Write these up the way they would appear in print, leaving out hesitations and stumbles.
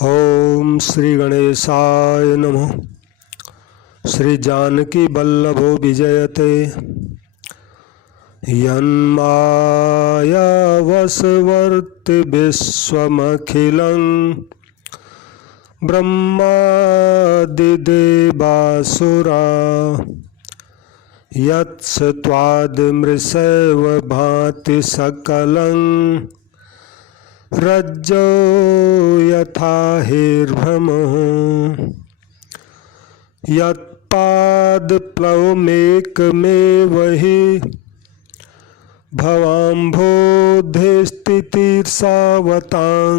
ओम श्री गणेशाय नमः। श्री जानकी वल्लभो विजयते यन्माया वसवर्ति विश्वमखिलं ब्रह्मादिदेवासुरा यत्स त्वादिमृषैव भाति सकलं रज्जो यथा हिर्भ्रमः यत्पादप्लवमेकमेव हि भवाम्भोधिस्थितिर्सावतां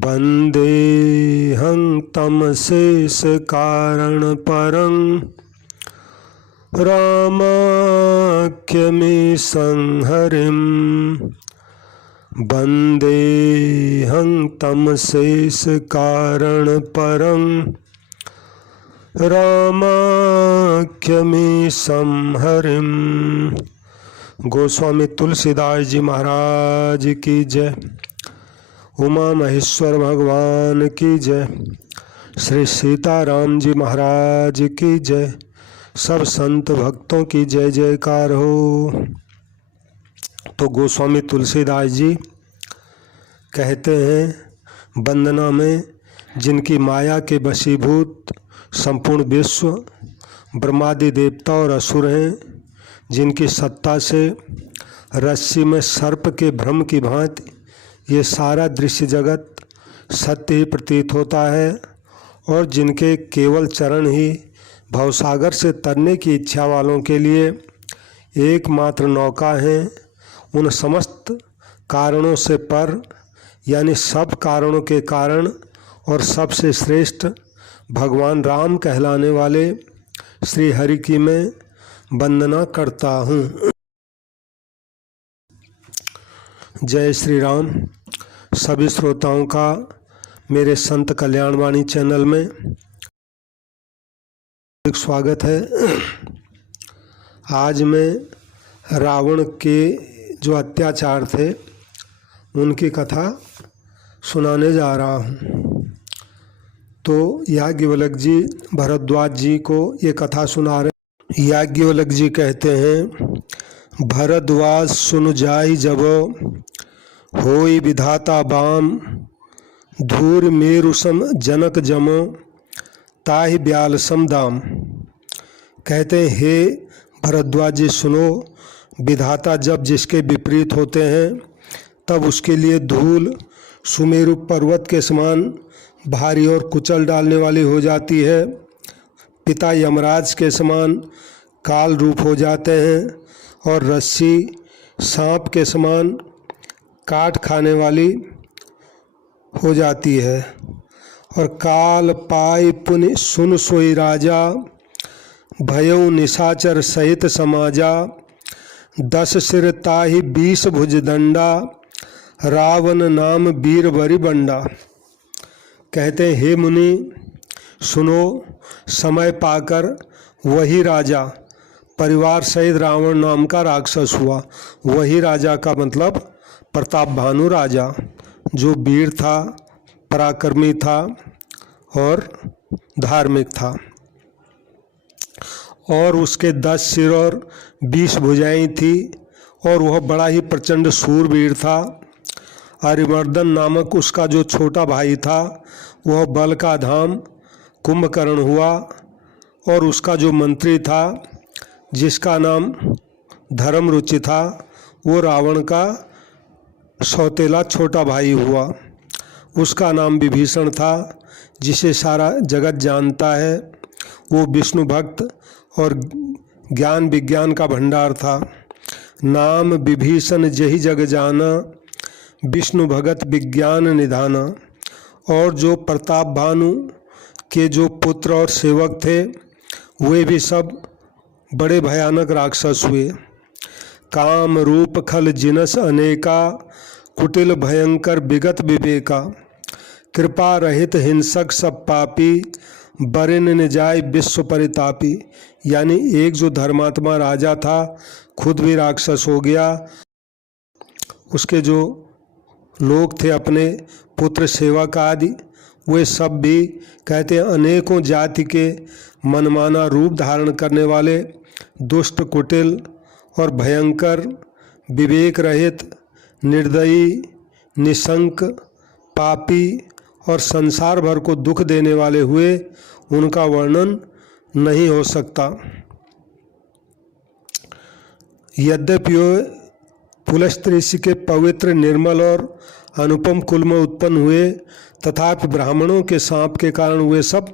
वन्देऽहं तमशेषकारणपरं रामाख्यमीशं हरिं वन्देऽहं तमशेषकारणपरं रामाख्यमीशं हरिं। गोस्वामी तुलसीदास जी महाराज की जय। उमा महेश्वर भगवान की जय। श्री सीताराम जी महाराज की जय। सब संत भक्तों की जय जयकार हो। तो गोस्वामी तुलसीदास जी कहते हैं, वंदना में जिनकी माया के वशीभूत संपूर्ण विश्व ब्रह्मादि देवता और असुर हैं, जिनकी सत्ता से रस्सी में सर्प के भ्रम की भांति ये सारा दृश्य जगत सत्य ही प्रतीत होता है, और जिनके केवल चरण ही भवसागर से तरने की इच्छा वालों के लिए एकमात्र नौका है, उन समस्त कारणों से पर यानी सब कारणों के कारण और सबसे श्रेष्ठ भगवान राम कहलाने वाले श्री हरि की मैं वंदना करता हूँ। जय श्री राम। सभी श्रोताओं का मेरे संत कल्याणवाणी चैनल में स्वागत है। आज मैं रावण के जो अत्याचार थे उनकी कथा सुनाने जा रहा हूँ। तो याज्ञवल्क्य जी भरद्वाज जी को ये कथा सुना रहे। याज्ञवल्क्य जी कहते हैं, भरद्वाज सुन जाहि जब होई विधाता बाम धूर मेरुसम जनक जमो ताहि ब्यालसम दाम। कहते हैं, हे भरद्वाज जी सुनो, विधाता जब जिसके विपरीत होते हैं तब उसके लिए धूल सुमेरु पर्वत के समान भारी और कुचल डालने वाली हो जाती है। पिता यमराज के समान काल रूप हो जाते हैं, और रस्सी सांप के समान काट खाने वाली हो जाती है। और काल पाई पुनि सुन सोई राजा भयउ निशाचर सहित समाजा 10 सिर ताहि 20 भुज दंडा रावण नाम वीर बरी बंडा। कहते हैं, हे मुनि सुनो, समय पाकर वही राजा परिवार सहित रावण नाम का राक्षस हुआ। वही राजा का मतलब प्रताप भानु राजा, जो वीर था, पराक्रमी था और धार्मिक था, और उसके 10 सिर और 20 भुजाएं थी, और वह बड़ा ही प्रचंड शूरवीर था। अरिमर्दन नामक उसका जो छोटा भाई था वह बल का धाम कुंभकर्ण हुआ, और उसका जो मंत्री था जिसका नाम धर्मरुचि था वो रावण का सौतेला छोटा भाई हुआ। उसका नाम विभीषण था, जिसे सारा जगत जानता है। वो विष्णु भक्त और ज्ञान विज्ञान का भंडार था। नाम विभीषण जहि जग जाना विष्णु भगत विज्ञान निधाना। और जो प्रताप भानु के जो पुत्र और सेवक थे वे भी सब बड़े भयानक राक्षस हुए। काम रूप खल जिनस अनेका कुटिल भयंकर विगत विवेका। कृपा रहित हिंसक सब पापी बरिन न जाय विश्व परितापी। यानी एक जो धर्मात्मा राजा था खुद भी राक्षस हो गया, उसके जो लोग थे अपने पुत्र सेवक आदि वे सब भी कहते हैं अनेकों जाति के मनमाना रूप धारण करने वाले दुष्ट, कुटिल और भयंकर, विवेक रहित, निर्दयी, निशंक, पापी और संसार भर को दुख देने वाले हुए, उनका वर्णन नहीं हो सकता। यद्यपि पुलस्त्य ऋषि के पवित्र, निर्मल और अनुपम कुल में उत्पन्न हुए, तथापि ब्राह्मणों के शाप के कारण वे सब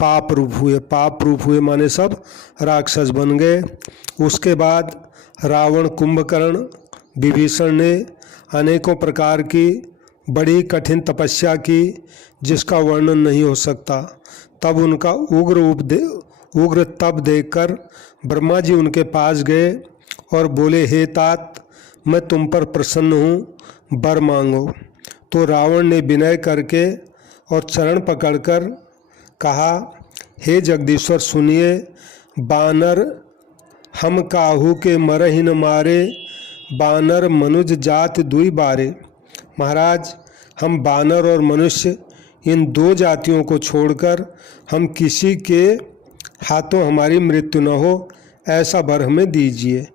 पाप रूप हुए। पाप रूप हुए माने सब राक्षस बन गए। उसके बाद रावण, कुंभकर्ण, विभीषण ने अनेकों प्रकार की बड़ी कठिन तपस्या की जिसका वर्णन नहीं हो सकता। तब उनका उग्र तप देखकर ब्रह्मा जी उनके पास गए और बोले, हे तात, मैं तुम पर प्रसन्न हूँ, वर मांगो। तो रावण ने विनय करके और चरण पकड़कर कहा, हे जगदीश्वर सुनिए, बानर हम काहू के मरहि न मारे, बानर मनुज जात दुई बारे। महाराज, हम बानर और मनुष्य इन दो जातियों को छोड़कर हम किसी के हाथों हमारी मृत्यु न हो, ऐसा वर हमें दीजिए।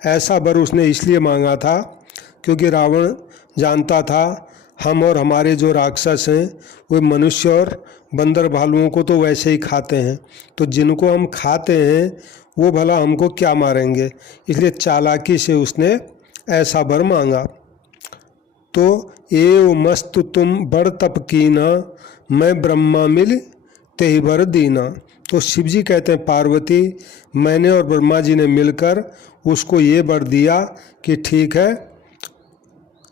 ऐसा वर उसने इसलिए मांगा था क्योंकि रावण जानता था हम और हमारे जो राक्षस हैं वे मनुष्य और बंदर भालुओं को तो वैसे ही खाते हैं, तो जिनको हम खाते हैं वो भला हमको क्या मारेंगे। इसलिए चालाकी से उसने ऐसा वर मांगा। तो एव मस्तु तुम बड़ तप कीना, मैं ब्रह्मा मिल तेहि वर दीना। तो शिव जी कहते हैं, पार्वती, मैंने और ब्रह्मा जी ने मिलकर उसको ये वर दिया कि ठीक है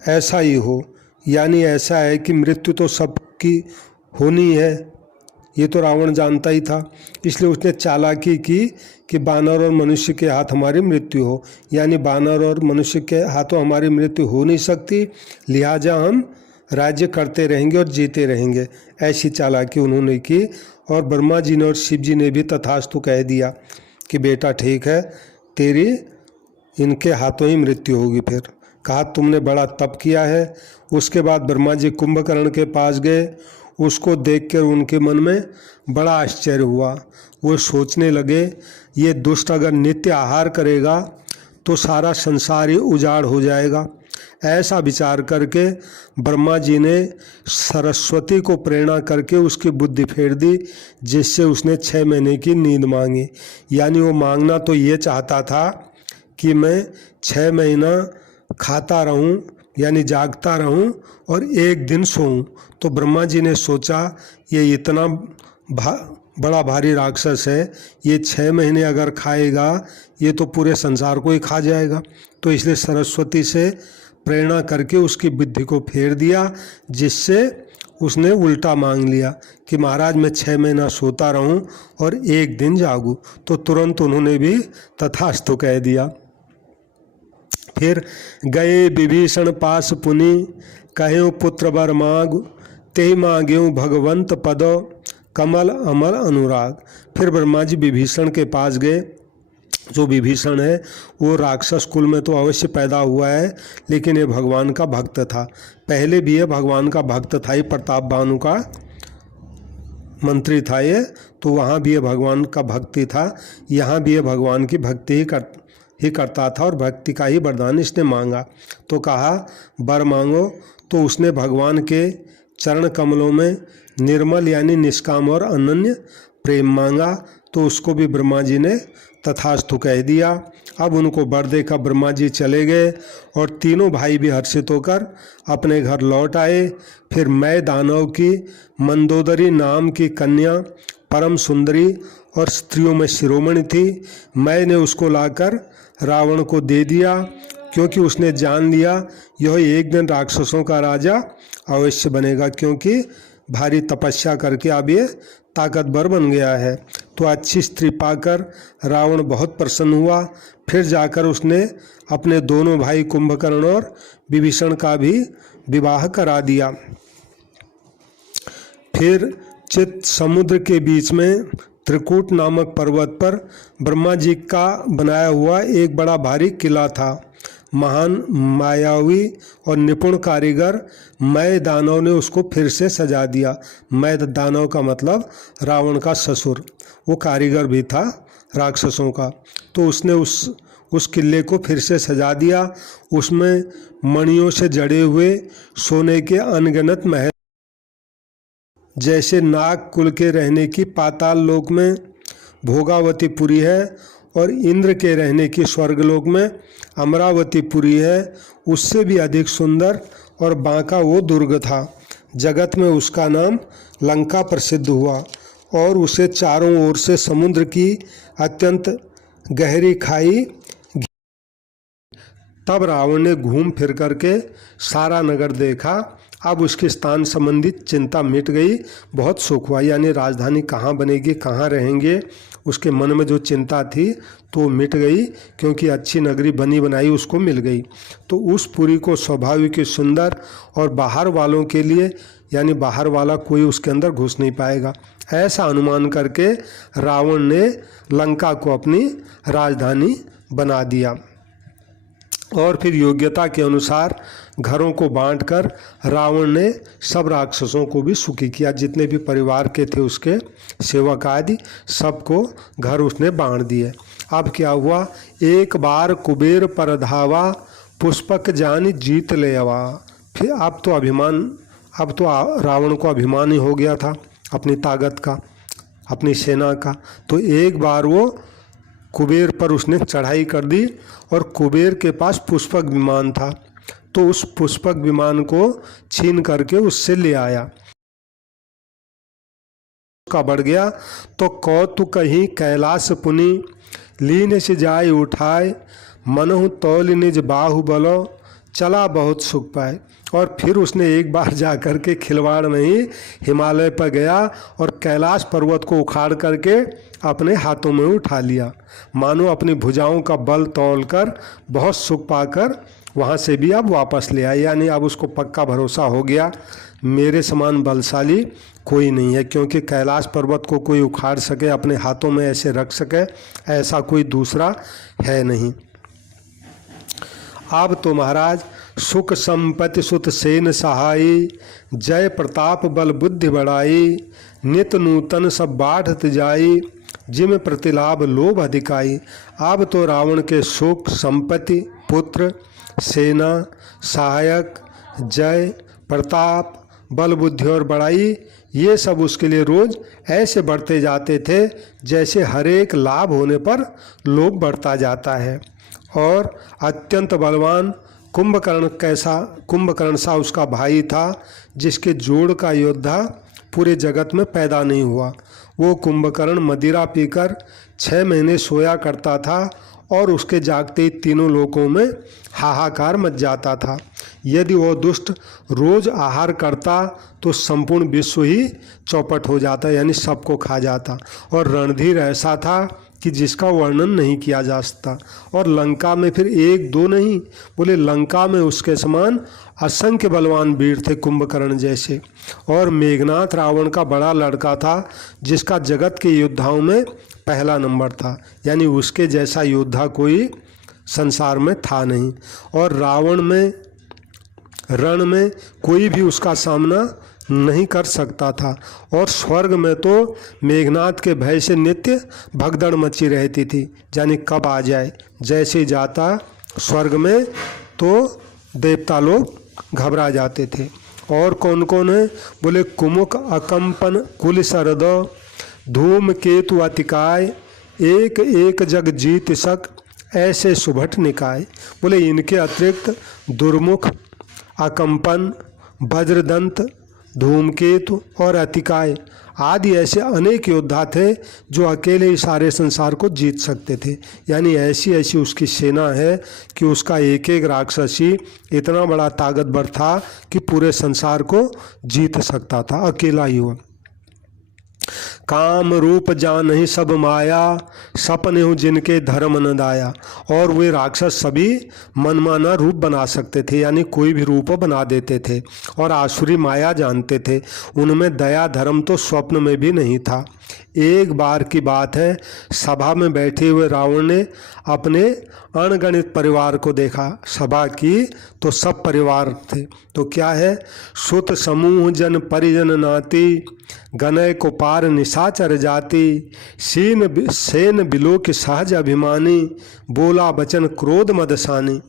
ऐसा ही हो। यानी ऐसा है कि मृत्यु तो सबकी होनी है, ये तो रावण जानता ही था। इसलिए उसने चालाकी की कि बानर और मनुष्य के हाथ हमारी मृत्यु हो, यानी बानर और मनुष्य के हाथों हमारी मृत्यु हो नहीं सकती, लिहाजा हम राज्य करते रहेंगे और जीते रहेंगे। ऐसी चालाकी उन्होंने की और ब्रह्मा जी ने और शिव जी ने भी तथास्तु कह दिया कि बेटा ठीक है, तेरी इनके हाथों ही मृत्यु होगी। फिर कहा तुमने बड़ा तप किया है। उसके बाद ब्रह्मा जी कुंभकर्ण के पास गए। उसको देखकर उनके मन में बड़ा आश्चर्य हुआ। वो सोचने लगे, ये दुष्ट अगर नित्य आहार करेगा तो सारा संसार ही उजाड़ हो जाएगा। ऐसा विचार करके ब्रह्मा जी ने सरस्वती को प्रेरणा करके उसकी बुद्धि फेर दी, जिससे उसने 6 महीने की नींद मांगी। यानी वो मांगना तो ये चाहता था कि मैं 6 महीना खाता रहूं, यानी जागता रहूं और एक दिन सोऊं। तो ब्रह्मा जी ने सोचा ये इतना बड़ा भारी राक्षस है, ये 6 महीने अगर खाएगा ये तो पूरे संसार को ही खा जाएगा। तो इसलिए सरस्वती से प्रेरणा करके उसकी बुद्धि को फेर दिया, जिससे उसने उल्टा मांग लिया कि महाराज मैं 6 महीना सोता रहूं और एक दिन जागूं। तो तुरंत उन्होंने भी तथास्तु कह दिया। फिर गए विभीषण पास पुनि, कहें पुत्र वर मांग, ते मांग्यों भगवंत पदो, कमल अमल अनुराग। फिर ब्रह्मा जी विभीषण के पास गए। जो विभीषण है वो राक्षस कुल में तो अवश्य पैदा हुआ है, लेकिन ये भगवान का भक्त था। पहले भी ये भगवान का भक्त था, ये प्रताप भानु का मंत्री था ये, तो वहाँ भी ये भगवान का भक्ति था, यहाँ भी ये भगवान की भक्ति ही करता था और भक्ति का ही वरदान इसने मांगा। तो कहा वर मांगो। तो उसने भगवान के चरण कमलों में निर्मल यानी निष्काम और अनन्य प्रेम मांगा। तो उसको भी ब्रह्मा जी ने तथास्तु कह दिया। अब उनको वर देकर ब्रह्मा जी चले गए और तीनों भाई भी हर्षित होकर अपने घर लौट आए। फिर मैं दानव की मंदोदरी नाम की कन्या परम सुंदरी और स्त्रियों में शिरोमणि थी, मैंने उसको लाकर रावण को दे दिया, क्योंकि उसने जान लिया यह एक दिन राक्षसों का राजा अवश्य बनेगा, क्योंकि भारी तपस्या करके अब ये ताकतवर बन गया है। तो अच्छी स्त्री पाकर रावण बहुत प्रसन्न हुआ। फिर जाकर उसने अपने दोनों भाई कुंभकर्ण और विभीषण का भी विवाह करा दिया। फिर चित समुद्र के बीच में त्रिकूट नामक पर्वत पर ब्रह्मा जी का बनाया हुआ एक बड़ा भारी किला था। महान मायावी और निपुण कारीगर मय दानव ने उसको फिर से सजा दिया। मय दानव का मतलब रावण का ससुर, वो कारीगर भी था राक्षसों का। तो उसने उस किले को फिर से सजा दिया। उसमें मणियों से जड़े हुए सोने के अनगिनत महल, जैसे नाग कुल के रहने की पाताल लोक में भोगावतीपुरी है और इंद्र के रहने की स्वर्गलोक में अमरावतीपुरी है, उससे भी अधिक सुंदर और बांका वो दुर्ग था। जगत में उसका नाम लंका प्रसिद्ध हुआ और उसे चारों ओर से समुद्र की अत्यंत गहरी खाई। तब रावण ने घूम फिर करके सारा नगर देखा। अब उसके स्थान संबंधित चिंता मिट गई, बहुत सुख हुआ। यानी राजधानी कहाँ बनेगी, कहाँ रहेंगे, उसके मन में जो चिंता थी तो मिट गई, क्योंकि अच्छी नगरी बनी बनाई उसको मिल गई। तो उस पुरी को स्वाभाविक सुंदर और बाहर वालों के लिए, यानी बाहर वाला कोई उसके अंदर घुस नहीं पाएगा, ऐसा अनुमान करके रावण ने लंका को अपनी राजधानी बना दिया। और फिर योग्यता के अनुसार घरों को बांटकर रावण ने सब राक्षसों को भी सुखी किया। जितने भी परिवार के थे उसके सेवक आदि, सबको घर उसने बांट दिए। अब क्या हुआ, एक बार कुबेर पर धावा, पुष्पक जान जीत ले आवा। फिर अब तो रावण को अभिमान ही हो गया था अपनी ताकत का, अपनी सेना का। तो एक बार वो कुबेर पर उसने चढ़ाई कर दी और कुबेर के पास पुष्पक विमान था, तो उस पुष्पक विमान को छीन करके उससे ले आया। का बढ़ गया तो कौतुक कहीं कैलाश पुनि, लीन से जाय उठाए, मनहु तौल निज बाहुबलो, चला बहुत सुख पाए। और फिर उसने एक बार जा कर के खिलवाड़ में ही हिमालय पर गया और कैलाश पर्वत को उखाड़ करके अपने हाथों में उठा लिया, मानो अपनी भुजाओं का बल तौल कर बहुत सुख पाकर वहाँ से भी अब वापस ले आए। यानी अब उसको पक्का भरोसा हो गया, मेरे समान बलशाली कोई नहीं है, क्योंकि कैलाश पर्वत को कोई उखाड़ सके, अपने हाथों में ऐसे रख सके, ऐसा कोई दूसरा है नहीं। अब तो महाराज सुख संपत्ति सुत सेन सहाई, जय प्रताप बल बुद्धि बढ़ाई, नित नूतन सब बाढ़त जाई, जिम प्रतिलाभ लोभ अधिकाई। अब तो रावण के सुख संपत्ति, पुत्र, सेना, सहायक, जय, प्रताप, बल बुद्धि और बड़ाई, ये सब उसके लिए रोज ऐसे बढ़ते जाते थे जैसे हर एक लाभ होने पर लोभ बढ़ता जाता है। और अत्यंत बलवान कुंभकर्ण सा उसका भाई था, जिसके जोड़ का योद्धा पूरे जगत में पैदा नहीं हुआ। वो कुंभकर्ण मदिरा पीकर 6 महीने सोया करता था और उसके जागते ही तीनों लोकों में हाहाकार मच जाता था। यदि वो दुष्ट रोज आहार करता तो संपूर्ण विश्व ही चौपट हो जाता, यानी सबको खा जाता। और रणधीर ऐसा था कि जिसका वर्णन नहीं किया जा सकता। और लंका में फिर एक दो नहीं, बोले लंका में उसके समान असंख्य बलवान वीर थे कुंभकर्ण जैसे। और मेघनाथ रावण का बड़ा लड़का था, जिसका जगत के योद्धाओं में पहला नंबर था, यानी उसके जैसा योद्धा कोई संसार में था नहीं। और रावण में रण में कोई भी उसका सामना नहीं कर सकता था। और स्वर्ग में तो मेघनाथ के भय से नित्य भगदड़ मची रहती थी, यानी कब आ जाए। जैसे जाता स्वर्ग में तो देवता लोग घबरा जाते थे। और कौन कौन है, बोले कुमुक अकंपन कुल सरद, धूम केतु अतिकाय, एक एक जग जीत सक, ऐसे सुभट निकाय। बोले इनके अतिरिक्त दुर्मुख, अकंपन, वज्रदंत, धूमकेतु और अतिकाय आदि ऐसे अनेक योद्धा थे जो अकेले ही सारे संसार को जीत सकते थे। यानी ऐसी ऐसी उसकी सेना है कि उसका एक एक राक्षसी इतना बड़ा ताकतवर था कि पूरे संसार को जीत सकता था, अकेला ही वो। काम रूप जानहि सब माया, सपने हूँ जिनके धर्म न दाया। और वे राक्षस सभी मनमाना रूप बना सकते थे, यानी कोई भी रूप बना देते थे और आसुरी माया जानते थे। उनमें दया धर्म तो स्वप्न में भी नहीं था। एक बार की बात है, सभा में बैठे हुए रावण ने अपने अनगणित परिवार को देखा। सभा की तो सब परिवार थे, तो क्या है, सुत समूह जन परिजन नाती, गनय को पार निशाचर जाति, सेन बिलो के सहज अभिमानी, बोला बचन क्रोध मदसानी।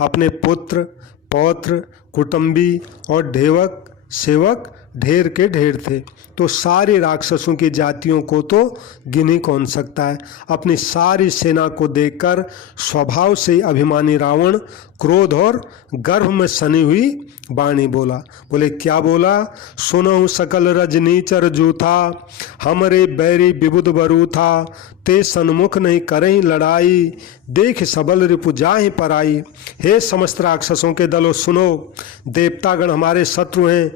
अपने पुत्र पौत्र कुटुंबी और ढेवक सेवक ढेर के ढेर थे, तो सारे राक्षसों की जातियों को तो गिन ही कौन सकता है। अपनी सारी सेना को देखकर स्वभाव से अभिमानी रावण क्रोध और गर्भ में सनी हुई वाणी बोला। बोले क्या बोला, सुनहु सकल रजनीचर जूथा, हमरे बैरी विबुध बरूथा, ते सन्मुख नहीं करहीं लड़ाई, देख सबल रिपु जाहि पराई। हे समस्त राक्षसों के दलों सुनो, देवतागण हमारे शत्रु हैं,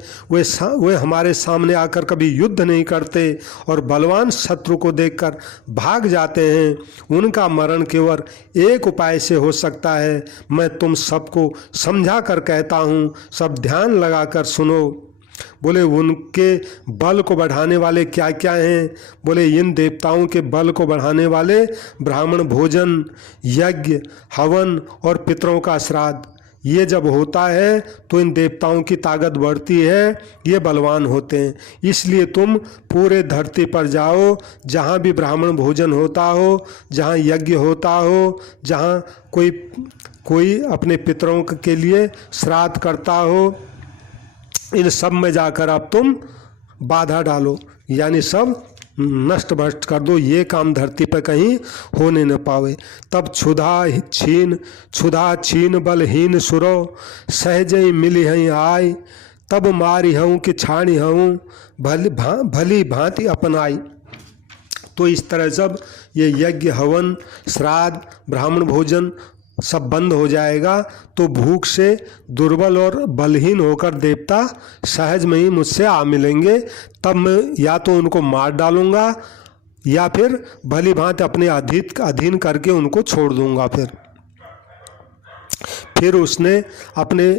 वे हमारे सामने आकर कभी युद्ध नहीं करते और बलवान शत्रु को देखकर भाग जाते हैं। उनका मरण केवल एक उपाय से हो सकता है। मैं तुम सबको समझा कर कहता हूँ, सब ध्यान लगाकर सुनो। बोले उनके बल को बढ़ाने वाले क्या क्या हैं? बोले इन देवताओं के बल को बढ़ाने वाले ब्राह्मण भोजन, यज्ञ, हवन और पितरों का श्राद्ध, ये जब होता है तो इन देवताओं की ताकत बढ़ती है, ये बलवान होते हैं। इसलिए तुम पूरे धरती पर जाओ, जहाँ भी ब्राह्मण भोजन होता हो, जहाँ यज्ञ होता हो, जहाँ कोई अपने पितरों के लिए श्राद्ध करता हो, इन सब में जाकर अब तुम बाधा डालो, यानी सब नष्ट भ्रष्ट कर दो, ये काम धरती पर कहीं होने न पावे। तब क्षुधा छीन बलहीन सुरो, सहजई मिली हई आय, तब मारी हूँ कि छाणी हूँ, भली भांति अपनाई। तो इस तरह सब ये यज्ञ हवन श्राद्ध ब्राह्मण भोजन सब बंद हो जाएगा, तो भूख से दुर्बल और बलहीन होकर देवता सहज में ही मुझसे आ मिलेंगे। तब मैं या तो उनको मार डालूंगा या फिर भली भांति अपने अधीन करके उनको छोड़ दूंगा। फिर उसने अपने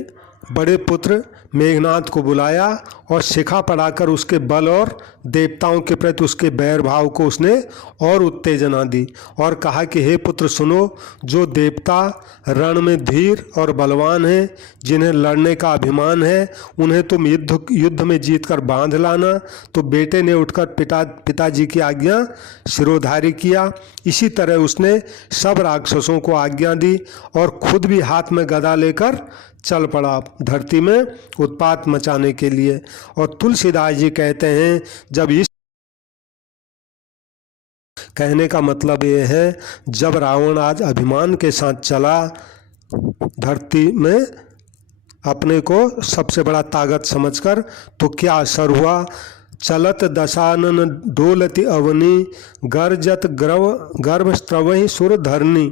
बड़े पुत्र मेघनाथ को बुलाया और शिखा पढ़ाकर उसके बल और देवताओं के प्रति उसके बैर भाव को उसने और उत्तेजना दी और कहा कि हे पुत्र सुनो, जो देवता रण में धीर और बलवान हैं, जिन्हें लड़ने का अभिमान है, उन्हें तुम युद्ध में जीतकर बांध लाना। तो बेटे ने उठकर पिताजी की आज्ञा शिरोधार्य किया। इसी तरह उसने सब राक्षसों को आज्ञा दी और खुद भी हाथ में गदा लेकर चल पड़ा धरती में उत्पात मचाने के लिए। और तुलसीदास जी कहते हैं, जब इस कहने का मतलब ये है, जब रावण आज अभिमान के साथ चला धरती में अपने को सबसे बड़ा ताकत समझकर, तो क्या असर हुआ। चलत दशानन डोलति अवनी, गर्जत गर्भ स्त्रवहि सुर धरनी।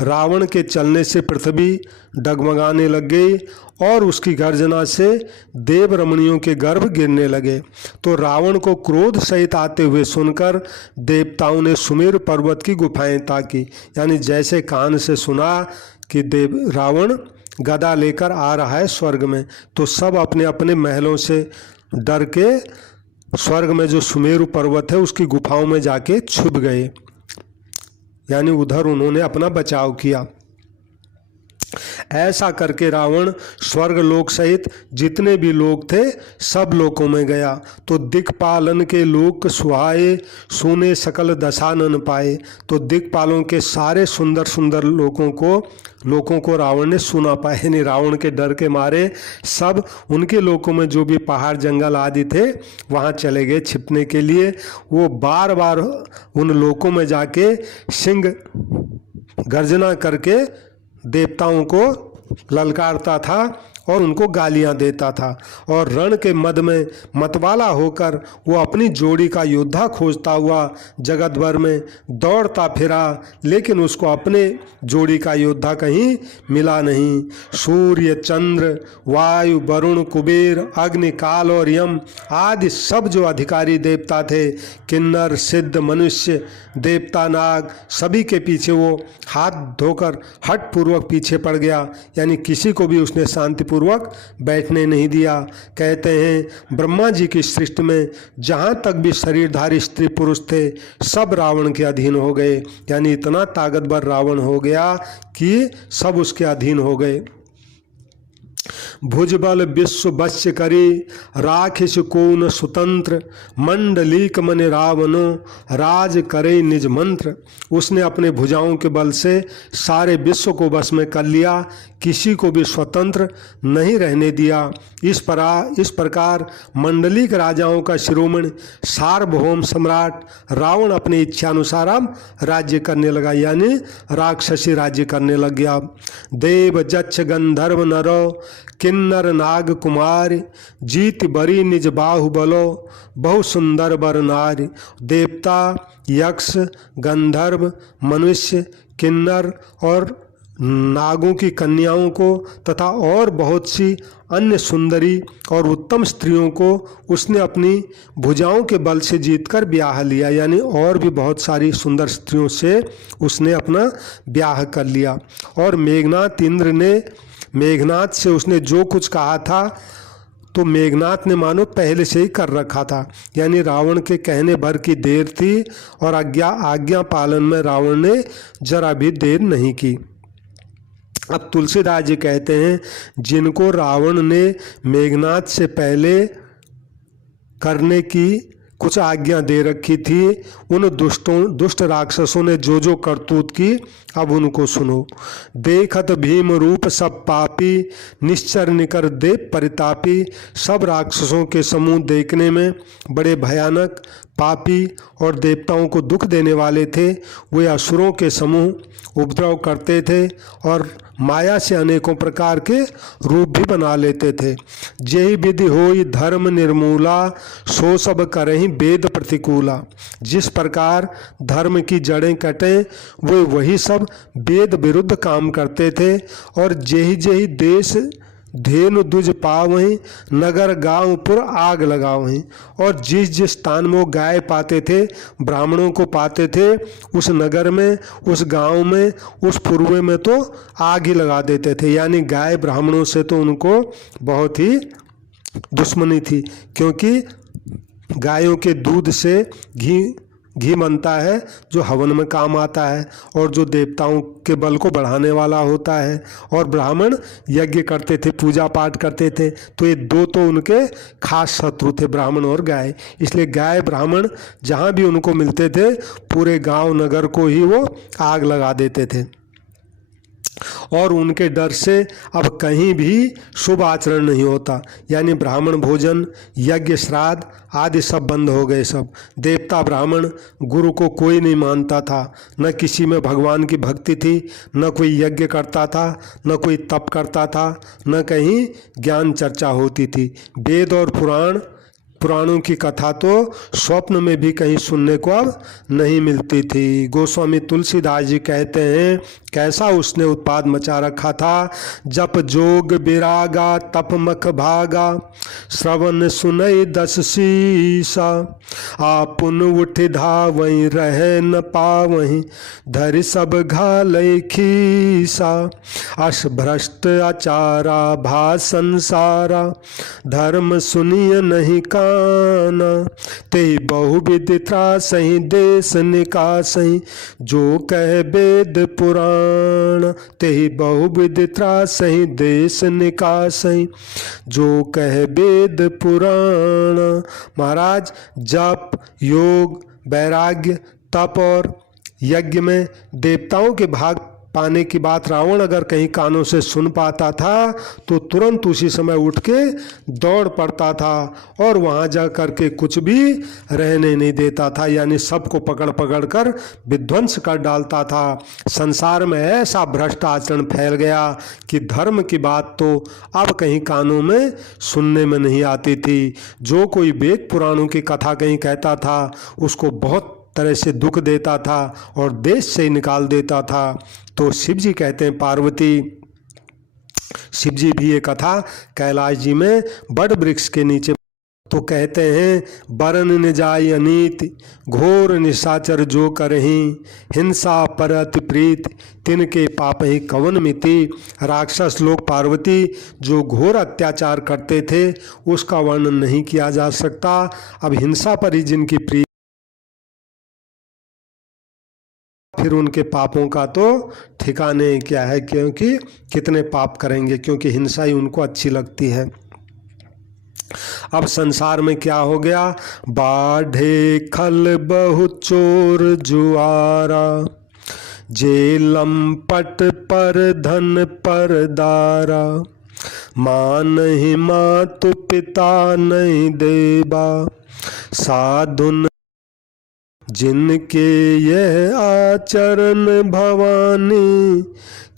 रावण के चलने से पृथ्वी डगमगाने लग गई और उसकी गर्जना से देव रमणियों के गर्भ गिरने लगे। तो रावण को क्रोध सहित आते हुए सुनकर देवताओं ने सुमेरु पर्वत की गुफाएं ताकी, यानी जैसे कान से सुना कि रावण गदा लेकर आ रहा है स्वर्ग में, तो सब अपने अपने महलों से डर के स्वर्ग में जो सुमेरु पर्वत है उसकी गुफाओं में जाके छुप गए, यानी उधर उन्होंने अपना बचाव किया। ऐसा करके रावण स्वर्ग लोक सहित जितने भी लोग थे सब लोकों में गया। तो दिक्पालन के लोक सुहाए, सुने सकल दशानन पाए। तो दिक्पालों के सारे सुंदर सुंदर लोकों को रावण ने सुना पाए, यानी रावण के डर के मारे सब उनके लोकों में जो भी पहाड़ जंगल आदि थे वहाँ चले गए छिपने के लिए। वो बार बार उन लोकों में जाके सिंह गर्जना करके देवताओं को ललकारता था और उनको गालियां देता था और रण के मद में मतवाला होकर वो अपनी जोड़ी का योद्धा खोजता हुआ जगत भर में दौड़ता फिरा, लेकिन उसको अपने जोड़ी का योद्धा कहीं मिला नहीं। सूर्य, चंद्र, वायु, वरुण, कुबेर, अग्नि, काल और यम आदि सब जो अधिकारी देवता थे, किन्नर, सिद्ध, मनुष्य, देवता, नाग, सभी के पीछे वो हाथ धोकर हठ पूर्वक पीछे पड़ गया, यानी किसी को भी उसने शांतिपूर्वक बैठने नहीं दिया। कहते हैं ब्रह्मा जी की सृष्टि में जहाँ तक भी शरीरधारी स्त्री पुरुष थे सब रावण के अधीन हो गए, यानी इतना ताकतवर रावण हो गया कि सब उसके अधीन हो गए। भुजबल विश्व वश्य करी राखिस कोन स्वतंत्र, मंडलीक मन रावणो राज करे निज मंत्र। उसने अपने भुजाओं के बल से सारे विश्व को वश में कर लिया, किसी को भी स्वतंत्र नहीं रहने दिया। इस प्रकार मंडलिक राजाओं का शिरोमणि सार्वभौम सम्राट रावण अपनी इच्छानुसार अब राज्य करने लगा, यानी राक्षसी राज्य करने लग गया। देव जच्छ गंधर्व नरो किन्नर नाग कुमार, जीत बरी निज बाहुबलो बहु सुंदर बर नारी। देवता, यक्ष, गंधर्व, मनुष्य, किन्नर और नागों की कन्याओं को तथा और बहुत सी अन्य सुंदरी और उत्तम स्त्रियों को उसने अपनी भुजाओं के बल से जीतकर ब्याह लिया, यानी और भी बहुत सारी सुंदर स्त्रियों से उसने अपना ब्याह कर लिया। और मेघनाथ इंद्र ने मेघनाथ से उसने जो कुछ कहा था तो मेघनाथ ने मानो पहले से ही कर रखा था, यानी रावण के कहने भर की देर थी और आज्ञा पालन में रावण ने जरा भी देर नहीं की। अब तुलसीदास जी कहते हैं जिनको रावण ने मेघनाथ से पहले करने की कुछ आज्ञा दे रखी थी, उन दुष्ट राक्षसों ने जो जो करतूत की अब उनको सुनो। देखत भीम रूप सब पापी, निश्चर निकर दे परितापी। सब राक्षसों के समूह देखने में बड़े भयानक, पापी और देवताओं को दुख देने वाले थे। वे असुरों के समूह उपद्रव करते थे और माया से अनेकों प्रकार के रूप भी बना लेते थे। जेहि विधि होई धर्म निर्मूला, सो सब करहीं वेद प्रतिकूला। जिस प्रकार धर्म की जड़ें कटें वे वही सब वेद विरुद्ध काम करते थे। और जेहि जेहि देश धेनु दुज पावहीं, नगर गांव पुर आग लगावहीं। और जिस जिस स्थान में वो गाय पाते थे, ब्राह्मणों को पाते थे, उस नगर में, उस गांव में, उस पूर्वे में तो आग ही लगा देते थे। यानी गाय ब्राह्मणों से तो उनको बहुत ही दुश्मनी थी, क्योंकि गायों के दूध से घी बनता है जो हवन में काम आता है और जो देवताओं के बल को बढ़ाने वाला होता है। और ब्राह्मण यज्ञ करते थे, पूजा पाठ करते थे, तो ये दो तो उनके खास शत्रु थे, ब्राह्मण और गाय। इसलिए गाय ब्राह्मण जहाँ भी उनको मिलते थे पूरे गांव नगर को ही वो आग लगा देते थे। और उनके डर से अब कहीं भी शुभ आचरण नहीं होता, यानी ब्राह्मण भोजन, यज्ञ, श्राद्ध आदि सब बंद हो गए। सब देवता ब्राह्मण गुरु को कोई नहीं मानता था, न किसी में भगवान की भक्ति थी, न कोई यज्ञ करता था, न कोई तप करता था, न कहीं ज्ञान चर्चा होती थी। वेद और पुराणों की कथा तो स्वप्न में भी कहीं सुनने को अब नहीं मिलती थी। गोस्वामी तुलसीदास जी कहते हैं कैसा उसने उत्पाद मचा रखा था। जप जोग विरागा तप मख भागा, श्रवण सुनई दस शीसा। आपुन उठ धावहीं रह न पावहीं, धरि सब घालई खीसा। अस भ्रष्ट आचारा भा संसारा, धर्म सुनिय नहीं काना। ते बहुविध त्रासहीं देश निकासहीं, जो कह वेद पुराण। ते बहुविध त्रासहीं देश निकासहीं, जो कह वेद पुराण। महाराज जप, योग, वैराग्य, तप और यज्ञ में देवताओं के भाग पाने की बात रावण अगर कहीं कानों से सुन पाता था तो तुरंत उसी समय उठ के दौड़ पड़ता था और वहाँ जा कर के कुछ भी रहने नहीं देता था, यानी सबको पकड़ पकड़ कर विध्वंस कर डालता था। संसार में ऐसा भ्रष्ट आचरण फैल गया कि धर्म की बात तो अब कहीं कानों में सुनने में नहीं आती थी। जो कोई वेद पुराणों की कथा कहीं कहता था उसको बहुत तरह से दुख देता था और देश से निकाल देता था। तो शिव जी कहते हैं पार्वती, शिव जी भी ये कथा कैलाश जी में बड़ वृक्ष के नीचे तो कहते हैं बरन न जाय अनीति घोर निशाचर जो करही हिंसा पर अति प्रीत तिनके पाप ही कवन मिति। राक्षस लोग पार्वती जो घोर अत्याचार करते थे उसका वर्णन नहीं किया जा सकता। अब हिंसा पर ही जिनकी प्रीति फिर उनके पापों का तो ठिकाने क्या है, क्योंकि कितने पाप करेंगे, क्योंकि हिंसा ही उनको अच्छी लगती है। अब संसार में क्या हो गया, बाढ़े खल बहु चोर जुआरा जे लंपट पर धन पर दारा माँ नहीं मातु पिता नहीं देबा साधुन जिनके यह आचरण भवानी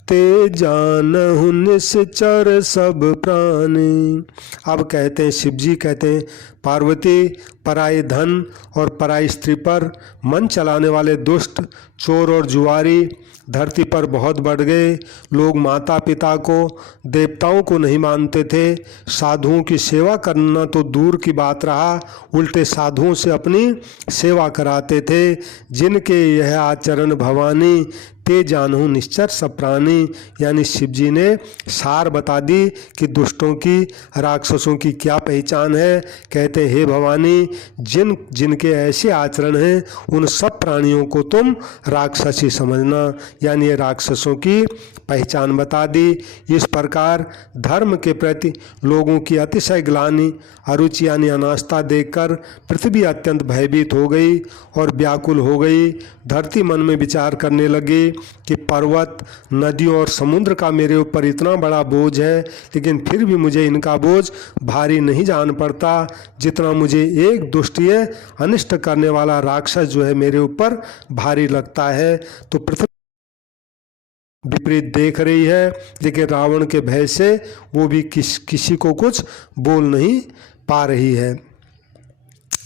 ते जानहु निश्चर सब प्राणी। अब कहते हैं शिव जी कहते हैं पार्वती पराये धन और पराई स्त्री पर मन चलाने वाले दुष्ट चोर और जुआरी धरती पर बहुत बढ़ गए। लोग माता पिता को देवताओं को नहीं मानते थे, साधुओं की सेवा करना तो दूर की बात रहा, उल्टे साधुओं से अपनी सेवा कराते थे। जिनके यह आचरण भवानी ते जानहु निश्चर सब प्राणी, यानी शिव जी ने सार बता दी कि दुष्टों की राक्षसों की क्या पहचान है। कहते हे भवानी जिनके ऐसे आचरण हैं उन सब प्राणियों को तुम राक्षसी समझना, यानी ये राक्षसों की पहचान बता दी। इस प्रकार धर्म के प्रति लोगों की अतिशय ग्लानि अरुचि यानी अनास्था देखकर पृथ्वी अत्यंत भयभीत हो गई और व्याकुल हो गई। धरती मन में विचार करने लगी कि पर्वत नदियों और समुद्र का मेरे ऊपर इतना बड़ा बोझ है, लेकिन फिर भी मुझे इनका बोझ भारी नहीं जान पड़ता जितना मुझे एक दुष्टिय अनिष्ट करने वाला राक्षस जो है मेरे ऊपर भारी लगता है। तो पृथ्वी विपरीत देख रही है, लेकिन रावण के भय से वो भी किसी को कुछ बोल नहीं पा रही है।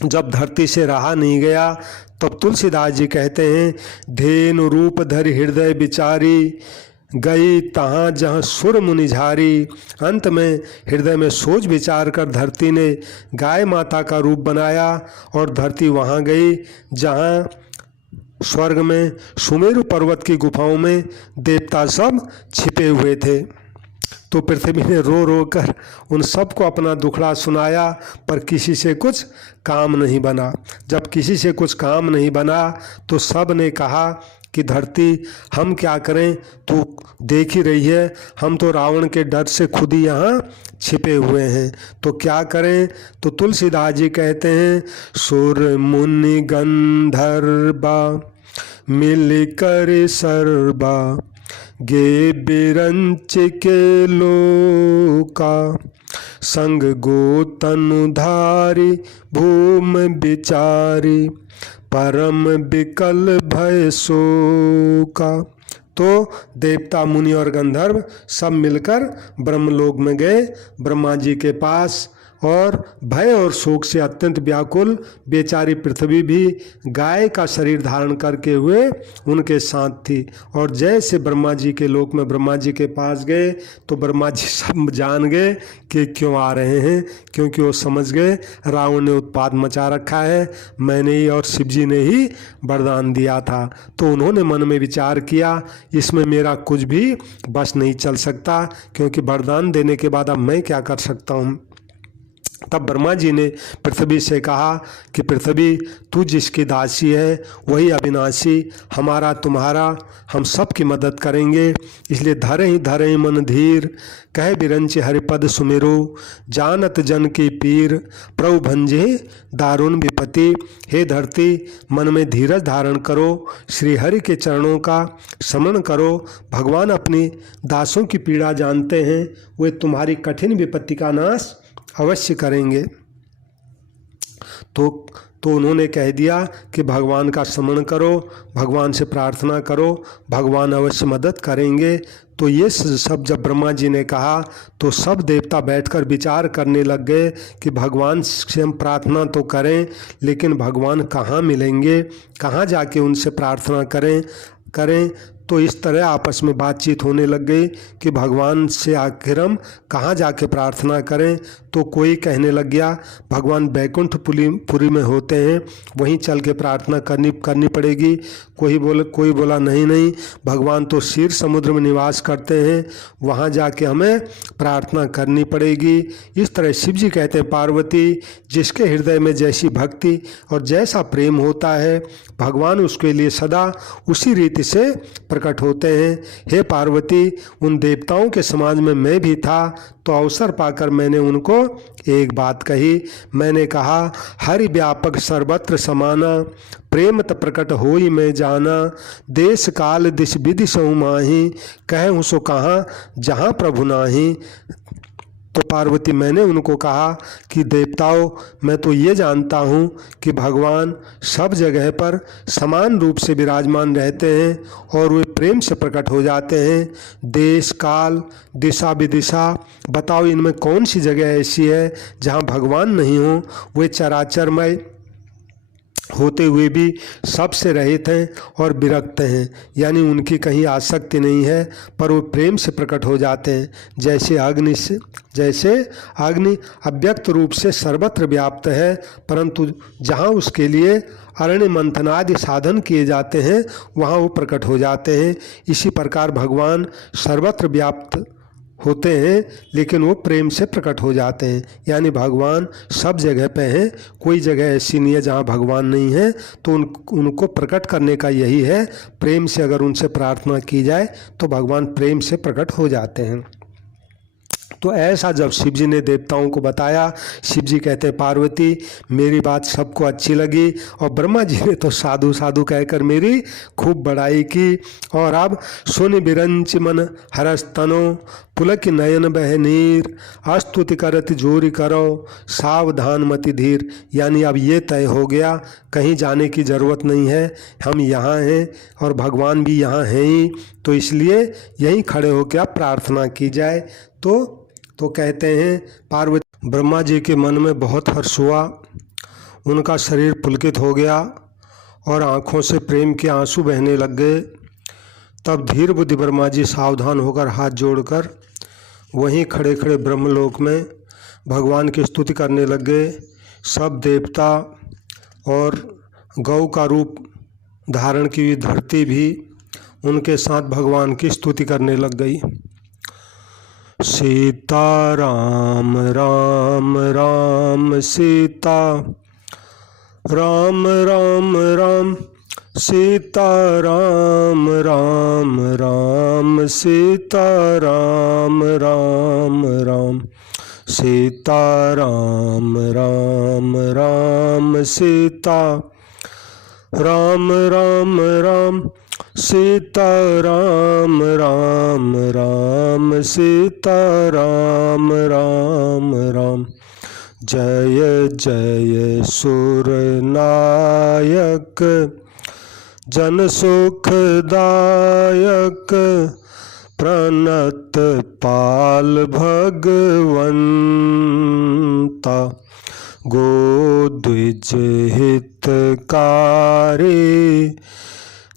जब धरती से रहा नहीं गया तब तुलसीदास जी कहते हैं धेनु रूप धरि हृदय विचारी गई तहाँ जहाँ सुर मुनि झारी। अंत में हृदय में सोच विचार कर धरती ने गाय माता का रूप बनाया और धरती वहाँ गई जहाँ स्वर्ग में सुमेरु पर्वत की गुफाओं में देवता सब छिपे हुए थे। तो पृथ्वी ने रो रो कर उन सबको अपना दुखड़ा सुनाया, पर किसी से कुछ काम नहीं बना। जब किसी से कुछ काम नहीं बना तो सब ने कहा कि धरती हम क्या करें, तू देख ही रही है हम तो रावण के डर से खुद ही यहाँ छिपे हुए हैं, तो क्या करें। तो तुलसीदास जी कहते हैं सुर मुनि गंधर्वा मिल कर सर्वा गे बिरंच के लोका संग गो तनुधारी भूम बिचारी परम विकल भय शोका। तो देवता मुनि और गंधर्व सब मिलकर ब्रह्मलोक में गए ब्रह्मा जी के पास, और भय और शोक से अत्यंत व्याकुल बेचारी पृथ्वी भी गाय का शरीर धारण करके हुए उनके साथ थी। और जैसे ब्रह्मा जी के लोक में ब्रह्मा जी के पास गए तो ब्रह्मा जी सब जान गए कि क्यों आ रहे हैं, क्योंकि वो समझ गए रावण ने उत्पात मचा रखा है, मैंने ही और शिव जी ने ही वरदान दिया था। तो उन्होंने मन में विचार किया इसमें मेरा कुछ भी बस नहीं चल सकता, क्योंकि वरदान देने के बाद अब मैं क्या कर सकता हूँ। तब ब्रह्मा जी ने पृथ्वी से कहा कि पृथ्वी, तू जिसकी दासी है वही अविनाशी, हमारा तुम्हारा हम सब की मदद करेंगे। इसलिए धरे मन धीर, कह बिरंच हरिपद सुमिरो, जानत जन की पीर, प्रभु भंजे दारुण विपत्ति। हे धरती, मन में धीरज धारण करो, श्री हरि के चरणों का स्मरण करो। भगवान अपनी दासों की पीड़ा जानते हैं, वे तुम्हारी कठिन विपत्ति का नाश अवश्य करेंगे। तो उन्होंने कह दिया कि भगवान का स्मरण करो, भगवान से प्रार्थना करो, भगवान अवश्य मदद करेंगे। तो ये सब जब ब्रह्मा जी ने कहा तो सब देवता बैठकर विचार करने लग गए कि भगवान से हम प्रार्थना तो करें, लेकिन भगवान कहाँ मिलेंगे, कहाँ जाके उनसे प्रार्थना करें। तो इस तरह आपस में बातचीत होने लग गई कि भगवान से आखिर हम कहाँ जाके प्रार्थना करें। तो कोई कहने लग गया भगवान बैकुंठपुरी में होते हैं, वहीं चल के प्रार्थना करनी पड़ेगी। कोई बोला नहीं, भगवान तो क्षीर समुद्र में निवास करते हैं, वहाँ जाके हमें प्रार्थना करनी पड़ेगी। इस तरह शिव जी कहते हैं, पार्वती, जिसके हृदय में जैसी भक्ति और जैसा प्रेम होता है, भगवान उसके लिए सदा उसी रीति से प्रकट होते हैं। हे पार्वती, उन देवताओं के समाज में मैं भी था, तो अवसर पाकर मैंने उनको एक बात कही। मैंने कहा, हरि व्यापक सर्वत्र समाना, प्रेमत प्रकट होई मैं जाना, देश काल दिश विधि सौ माही, कहूँ सो कहाँ जहाँ प्रभु नाही। तो पार्वती, मैंने उनको कहा कि देवताओं, मैं तो ये जानता हूँ कि भगवान सब जगह पर समान रूप से विराजमान रहते हैं और वे प्रेम से प्रकट हो जाते हैं। देश काल दिशा विदिशा, बताओ इनमें कौन सी जगह ऐसी है जहाँ भगवान नहीं हो। वे चराचरमय होते हुए भी सबसे रहित हैं और विरक्त हैं, यानी उनकी कहीं आसक्ति नहीं है, पर वो प्रेम से प्रकट हो जाते हैं। जैसे अग्नि अव्यक्त रूप से सर्वत्र व्याप्त है, परंतु जहाँ उसके लिए अरण्य मंथनादि साधन किए जाते हैं वहाँ वो प्रकट हो जाते हैं। इसी प्रकार भगवान सर्वत्र व्याप्त होते हैं, लेकिन वो प्रेम से प्रकट हो जाते हैं, यानी भगवान सब जगह पे हैं। कोई जगह ऐसी नहीं है जहाँ भगवान नहीं है। तो उनको प्रकट करने का यही है, प्रेम से अगर उनसे प्रार्थना की जाए तो भगवान प्रेम से प्रकट हो जाते हैं। तो ऐसा जब शिव जी ने देवताओं को बताया, शिव जी कहते हैं, पार्वती, मेरी बात सबको अच्छी लगी और ब्रह्मा जी ने तो साधु साधु कहकर मेरी खूब बड़ाई की। और अब सुन बिरंच मन हरस्तनो, पुलक नयन बह नीर, अस्तुति करत जोरी करो, सावधान मति धीर। यानी अब ये तय हो गया, कहीं जाने की ज़रूरत नहीं है, हम यहाँ हैं और भगवान भी यहाँ हैं ही, तो इसलिए यहीं खड़े होकर प्रार्थना की जाए। तो कहते हैं, पार्वती, ब्रह्मा जी के मन में बहुत हर्ष हुआ, उनका शरीर पुलकित हो गया और आँखों से प्रेम के आंसू बहने लग गए। तब धीर बुद्धि ब्रह्मा जी सावधान होकर हाथ जोड़कर वहीं खड़े खड़े ब्रह्मलोक में भगवान की स्तुति करने लग गए। सब देवता और गौ का रूप धारण की हुई धरती भी उनके साथ भगवान की स्तुति करने लग गई। सीता राम राम राम सीता, राम राम राम सीता, राम राम राम सीता, राम राम राम सीता, राम राम राम सीता, राम राम राम सीता, राम राम राम सीता, राम राम राम। जय जय सुर नायक, जन सुखदायक, प्रणत पाल भगवंता, गोद्विज हितकारी,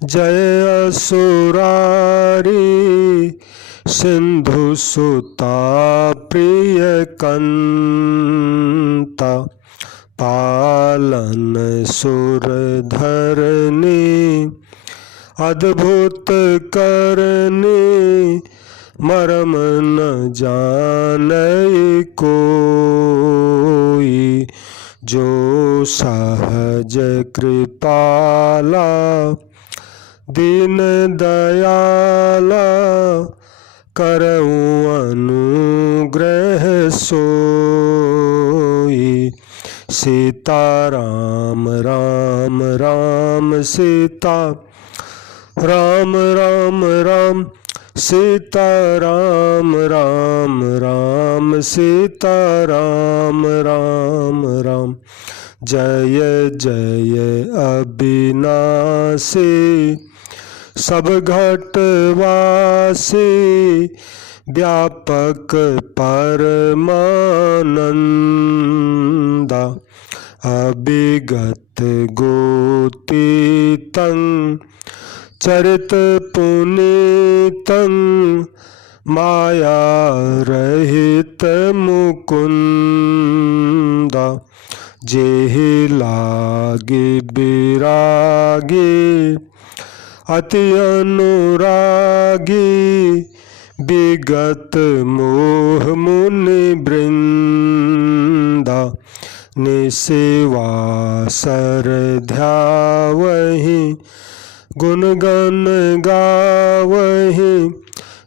जय असुरारी, सिंधु सुता प्रिय कंता, पालन सुर धरनी, अद्भुत करनी, मरम न जाने कोई, जो सहज कृपाला दीन दयाला, करऊँ अनुग्रह सोई। सीता राम राम राम सीता राम राम राम सीता राम राम राम सीता राम राम राम। जय जय अविनाशी सब घटवासी, व्यापक परमानंदा। अभिगत गोतीतं चरित पुनीतं, माया रहित मुकुंदा। जेहि लागे विरागी, अति अनुरागी, विगत मोह मुनि वृंदा। निसेवासर ध्यावहि, गुणगण गावहि,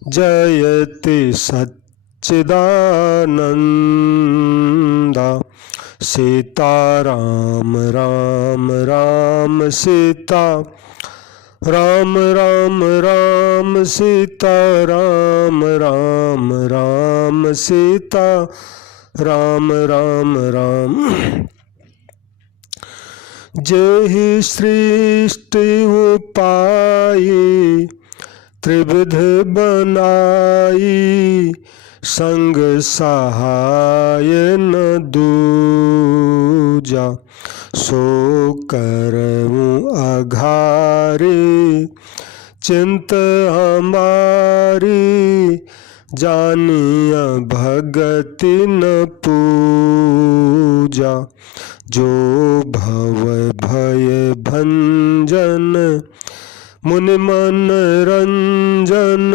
जयति सच्चिदानंदा। सीता राम राम राम सीता राम राम राम सीता राम राम राम सीता राम राम राम। जेहि सृष्टि उपाई, त्रिविध बनाई, संग सहाय न दूजा। सो करऊँ अघारी, चिंत हमारी, जानिया भगति न पूजा। जो भव भय भंजन, मुनि मन रंजन,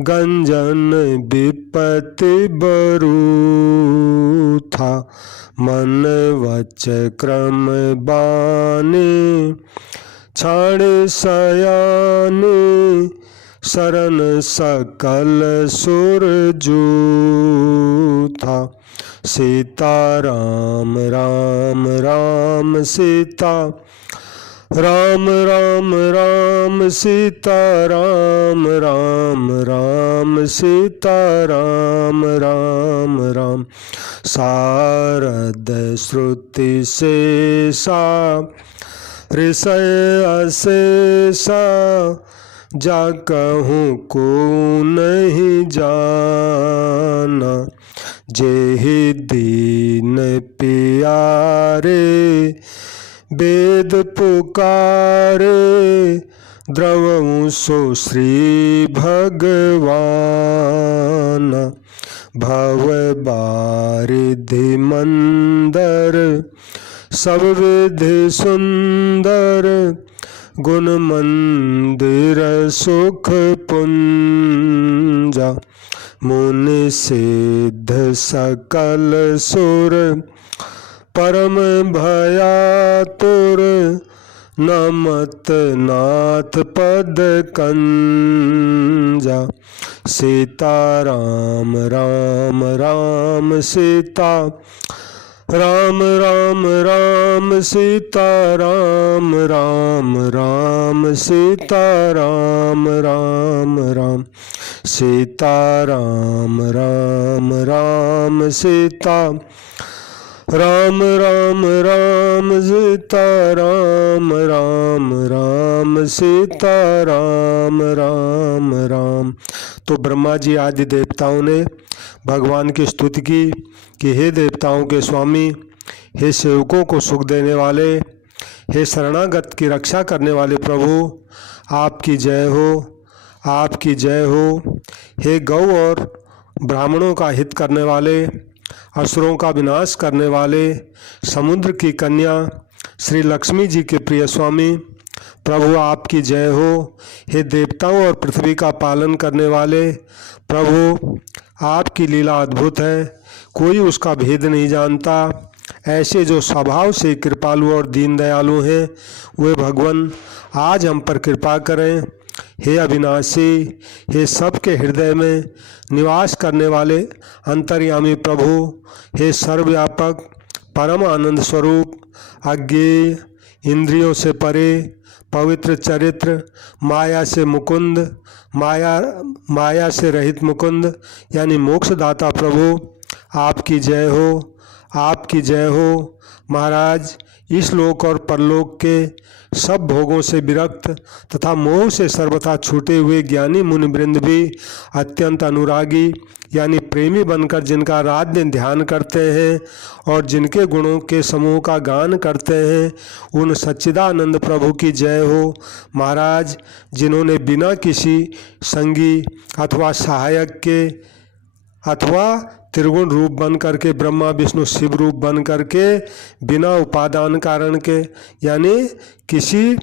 गंजन विपत्ति बरूथा। मन वच क्रम बानी, छाण सयानी, शरण सकल सुर जूथा। सीता राम राम राम सीता राम राम राम सीता राम राम राम सीता राम राम राम। शारद श्रुति शेषा, ऋषय अशेषा, जा कहूँ को नहीं जाना। जेहि दीन प्यारे, वेद पुकारे, द्रवऊँ सो श्री भगवान। भव बारिधि मंदर, सब विधि सुंदर, गुण मंदिर सुख पुंजा। मुनि सिद्ध सकल सुर, परम भयातुर, नमत नाथ पद कंजा। सीता राम राम राम सीता राम राम राम सीता राम राम राम सीता राम राम राम। सीता राम राम राम सीता राम राम राम सीता राम राम राम सीता राम राम राम। तो ब्रह्मा जी आदि देवताओं ने भगवान की स्तुति की कि हे देवताओं के स्वामी, हे सेवकों को सुख देने वाले, हे शरणागत की रक्षा करने वाले प्रभु, आपकी जय हो, आपकी जय हो। हे गौ और ब्राह्मणों का हित करने वाले, असुरों का विनाश करने वाले, समुद्र की कन्या श्री लक्ष्मी जी के प्रिय स्वामी, प्रभु आपकी जय हो। हे देवताओं और पृथ्वी का पालन करने वाले प्रभु, आपकी लीला अद्भुत है, कोई उसका भेद नहीं जानता। ऐसे जो स्वभाव से कृपालु और दीन दयालु हैं, वे भगवान आज हम पर कृपा करें। हे अविनाशी, हे सबके हृदय में निवास करने वाले अंतर्यामी प्रभु, हे सर्वव्यापक परम आनंद स्वरूप, अज्ञेय, इंद्रियों से परे, पवित्र चरित्र, माया से मुकुंद, माया से रहित मुकुंद यानी मोक्षदाता प्रभु, आपकी जय हो, आपकी जय हो। महाराज, इस लोक और परलोक के सब भोगों से विरक्त तथा मोह से सर्वथा छूटे हुए ज्ञानी मुनिवृंद भी अत्यंत अनुरागी यानी प्रेमी बनकर जिनका रात दिन ध्यान करते हैं और जिनके गुणों के समूह का गान करते हैं, उन सच्चिदानंद प्रभु की जय हो। महाराज, जिन्होंने बिना किसी संगी अथवा सहायक के अथवा त्रिगुण रूप बन करके, ब्रह्मा विष्णु शिव रूप बन करके, बिना उपादान कारण के यानी किसी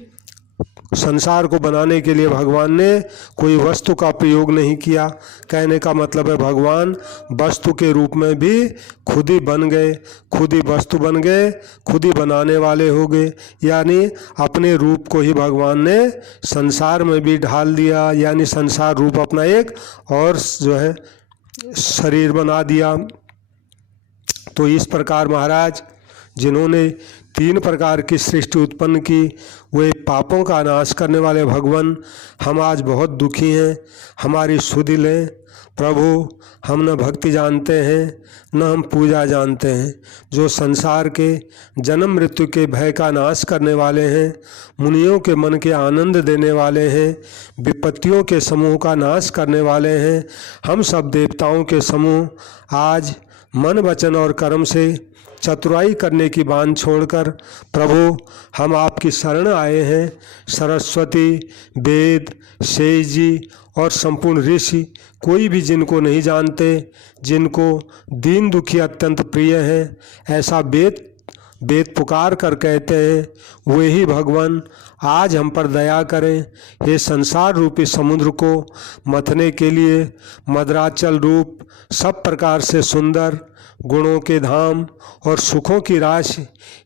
संसार को बनाने के लिए भगवान ने कोई वस्तु का प्रयोग नहीं किया। कहने का मतलब है भगवान वस्तु के रूप में भी खुद ही बन गए, खुद ही वस्तु बन गए, खुद ही बनाने वाले हो गए, यानी अपने रूप को ही भगवान ने संसार में भी ढाल दिया, यानी संसार रूप अपना एक और जो है शरीर बना दिया। तो इस प्रकार महाराज, जिन्होंने 3 प्रकार की सृष्टि उत्पन्न की, वे पापों का नाश करने वाले भगवान, हम आज बहुत दुखी हैं, हमारी सुधि लें प्रभु। हम न भक्ति जानते हैं, न हम पूजा जानते हैं। जो संसार के जन्म मृत्यु के भय का नाश करने वाले हैं, मुनियों के मन के आनंद देने वाले हैं, विपत्तियों के समूह का नाश करने वाले हैं, हम सब देवताओं के समूह आज मन वचन और कर्म से चतुराई करने की बांध छोड़कर प्रभु हम आपकी शरण आए हैं। सरस्वती, वेद, शेष जी और संपूर्ण ऋषि, कोई भी जिनको नहीं जानते, जिनको दीन दुखी अत्यंत प्रिय हैं, ऐसा वेद पुकार कर कहते हैं, वे ही भगवान आज हम पर दया करें। हे संसार रूपी समुद्र को मथने के लिए मदराचल रूप सब प्रकार से सुंदर गुणों के धाम और सुखों की राशि,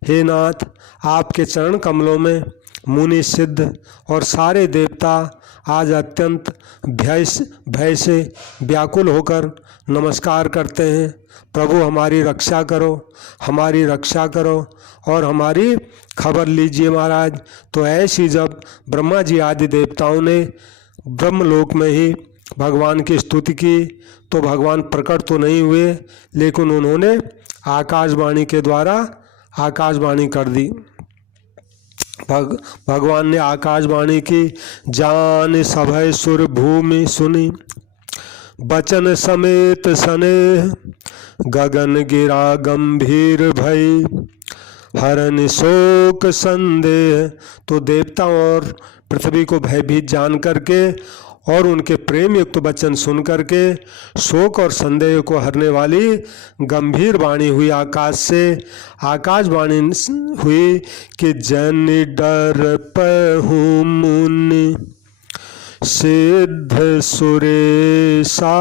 हे नाथ, आपके चरण कमलों में मुनि सिद्ध और सारे देवता आज अत्यंत भय से व्याकुल होकर नमस्कार करते हैं। प्रभु हमारी रक्षा करो, हमारी रक्षा करो और हमारी खबर लीजिए महाराज। तो ऐसी जब ब्रह्मा जी आदि देवताओं ने ब्रह्मलोक में ही भगवान की स्तुति की, तो भगवान प्रकट तो नहीं हुए, लेकिन उन्होंने आकाशवाणी के द्वारा आकाशवाणी कर दी। भगवान ने आकाशवाणी की, जान सभय सुर भूमि सुनी, बचन समेत स्नेह, गगन गिरा गंभीर भय, हरन शोक संदेह। तो देवता और पृथ्वी को भयभीत जान करके और उनके प्रेम युक्त वचन सुन करके शोक और संदेह को हरने वाली गंभीर वाणी हुई आकाश से। आकाशवाणी हुई कि जन डर पहु मुनि सिद्ध सुरेशा,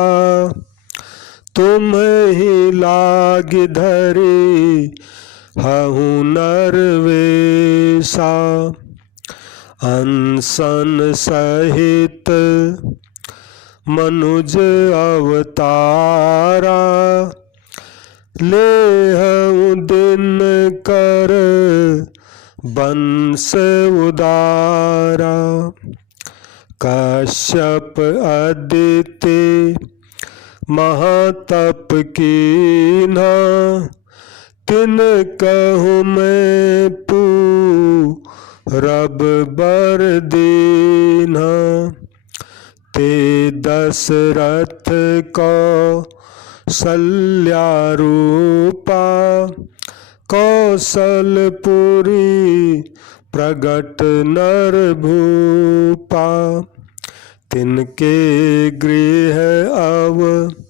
तुम ही लाग धरे हहु नरवेशा, अनशन सहित मनुज अवतारा, लेहु दिन कर बंस उदारा, कश्यप अदिति महातप कीन्हा, तिन कहु मैं रब बर दीन्हा, ते दशरथ कौसल्या रूपा, कौशलपुरी प्रगट नर भूपा, तिनके गृह अवतरिहु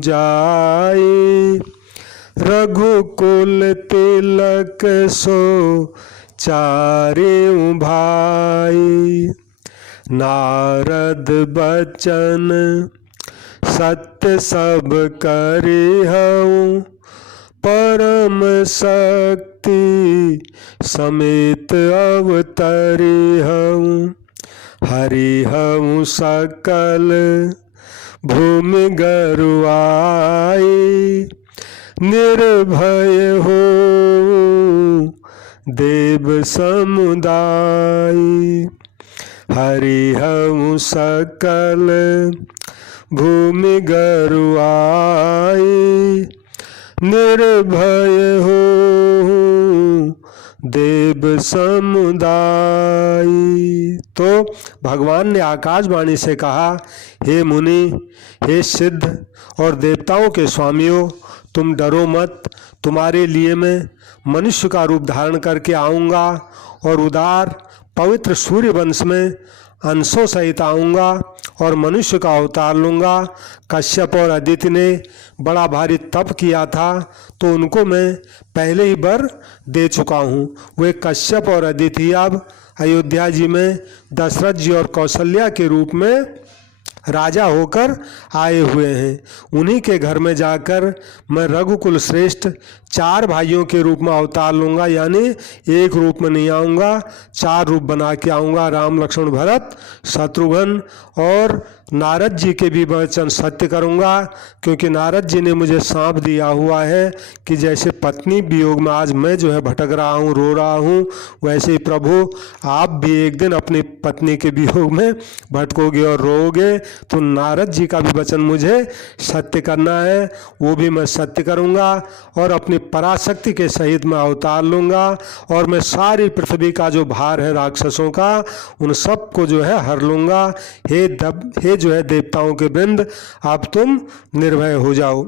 जाई, रघुकुल तिलक सो चारियों भाई। नारद बचन सत्य सब करिहउँ, परम शक्ति समेत अवतरिहउँ। हरिहउँ सकल भूमि गरुआई, निर्भय हो देव समुदाय। हरिहउँ सकल भूमि गरुआई, निर्भय हो देव समुदाय। तो भगवान ने आकाशवाणी से कहा, हे मुनि, हे सिद्ध और देवताओं के स्वामियों, तुम डरो मत। तुम्हारे लिए मैं मनुष्य का रूप धारण करके आऊँगा और उदार पवित्र सूर्य वंश में अंशों सहित आऊँगा और मनुष्य का अवतार लूँगा। कश्यप और अदिति ने बड़ा भारी तप किया था, तो उनको मैं पहले ही वर दे चुका हूँ। वे कश्यप और अदिति अब अयोध्या जी में दशरथ जी और कौशल्या के रूप में राजा होकर आए हुए हैं। उन्हीं के घर में जाकर मैं रघुकुल श्रेष्ठ 4 भाइयों के रूप में अवतार लूँगा, यानी एक रूप में नहीं आऊँगा, 4 रूप बना के आऊँगा। राम लक्ष्मण भरत शत्रुघ्न और नारद जी के भी वचन सत्य करूँगा, क्योंकि नारद जी ने मुझे सांप दिया हुआ है कि जैसे पत्नी वियोग में आज मैं जो है भटक रहा हूँ, रो रहा हूँ, वैसे ही प्रभु आप भी एक दिन अपनी पत्नी के वियोग में भटकोगे और रोओगे। तो नारद जी का भी वचन मुझे सत्य करना है, वो भी मैं सत्य करूँगा और अपनी पराशक्ति के सहित मैं अवतार लूँगा और मैं सारी पृथ्वी का जो भार है राक्षसों का, उन सब को जो है हर लूँगा। हे जो है देवताओं के वृंद, अब तुम निर्भय हो जाओ।